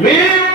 మీరు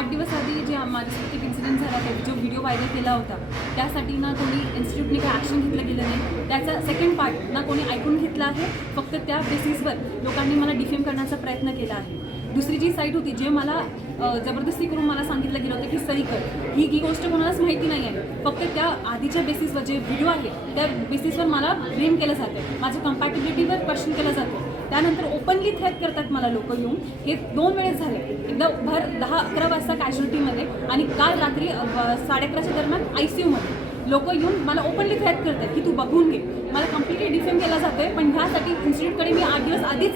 आठ दिवस आधी जे माझ्यासोबत एक इन्सिडेंट झाला त्या जो व्हिडिओ व्हायरल केला होता त्यासाठी ना कोणी इन्स्टिट्यूटने काही ॲक्शन घेतलं गेलं नाही. त्याचा सेकंड पार्ट ना कोणी ऐकून घेतला आहे फक्त त्या बेसिसवर लोकांनी मला डिफेम करण्याचा प्रयत्न केला आहे. दुसरी जी साईट होती जे मला जबरदस्ती करून मला सांगितलं गेलं होतं की सही कर. ही ही गोष्ट कोणालाच माहिती नाही आहे. फक्त त्या आधीच्या बेसिसवर जे व्हिडिओ आहे त्या बेसिसवर मला ब्लेम केलं जातं माझ्या कम्पॅटिबिलिटीवर क्वेश्चन केलं जातं त्यानंतर ओपनली थ्रेट करतात मला लोक येऊन. हे दोन वेळेस झाले. एकदा भर दहा अकरा वाजता कॅज्युअल्टीमध्ये आणि काल रात्री ब- साडे अकराच्या दरम्यान आय सी यूमध्ये लोक येऊन मला ओपनली थ्रेट करतात की तू बघून घे. मला कम्प्लिटली डिफेम केला जातोय पण ह्यासाठी इन्स्टिट्यूटकडे मी आठ दिवस आधीच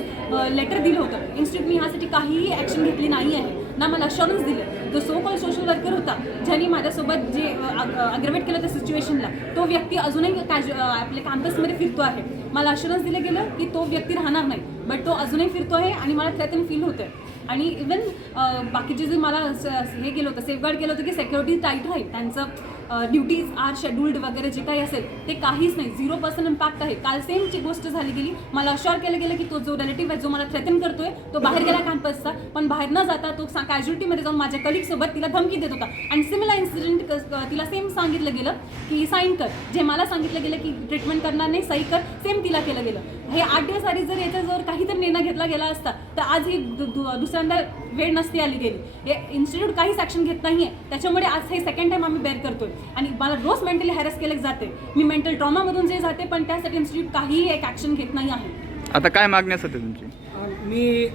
लेटर दिलं होतं. इन्स्टिट्यूट मी ह्यासाठी काहीही ॲक्शन घेतली नाही आहे. ना मला अशुरन्स दिलं. तो सो कॉल सोशल वर्कर होता ज्यांनी माझ्यासोबत जे अग्रवेट केलं त्या सिच्युएशनला तो व्यक्ती अजूनही कॅजु आपल्या कॅम्पसमध्ये फिरतो आहे. मला अशुरन्स दिलं गेलं की तो व्यक्ती राहणार नाही बट तो अजूनही फिरतो आहे आणि मला त्यातून फील होतं आणि इवन बाकीचे जे मला हे केलं होतं सेफगार्ड केलं होतं की सेक्युरिटी टाईट राहील त्यांचं ड्युटीज आर शेड्यूल्ड वगैरे जे काही असेल ते काहीच नाही. झिरो पर्सेंट इम्पॅक्ट आहे. काल सेमची गोष्ट झाली गेली. मला अश्योर केलं गेलं की तो जो रिलेटिव्ह आहे जो मला थ्रेटन करतोय तो बाहेर गेला कॅम्पसचा पण बाहेर न जाता तो कॅज्युलिटीमध्ये जाऊन माझ्या कलिगसोबत तिला धमकी देत होता. आणि सिमिलर इन्सिडेंट तिला सेम सांगितलं गेलं की साईन कर. जे मला सांगितलं गेलं की ट्रीटमेंट करणार नाही सही कर. सेम तिला केलं गेलं. हे आठ दिवस आधी जर याच्याजवळ काहीतरी निर्णय घेतला गेला असता तर आज ही दु- दु- दुसऱ्यांदा वेळ नसती आली गेली. हे इन्स्टिट्यूट काहीच ॲक्शन घेत नाही आहे त्याच्यामुळे आज हे सेकंड टाइम आम्ही बेअर करतोय. आणि मला रोज मेंटली हॅरस केले जाते मी मेंटल ट्रॉमामधून जे जाते पण त्यासाठी इन्स्टिट्यूट काहीही एक ॲक्शन घेत नाही आहे. आता काय मागणी असते तुमची? मी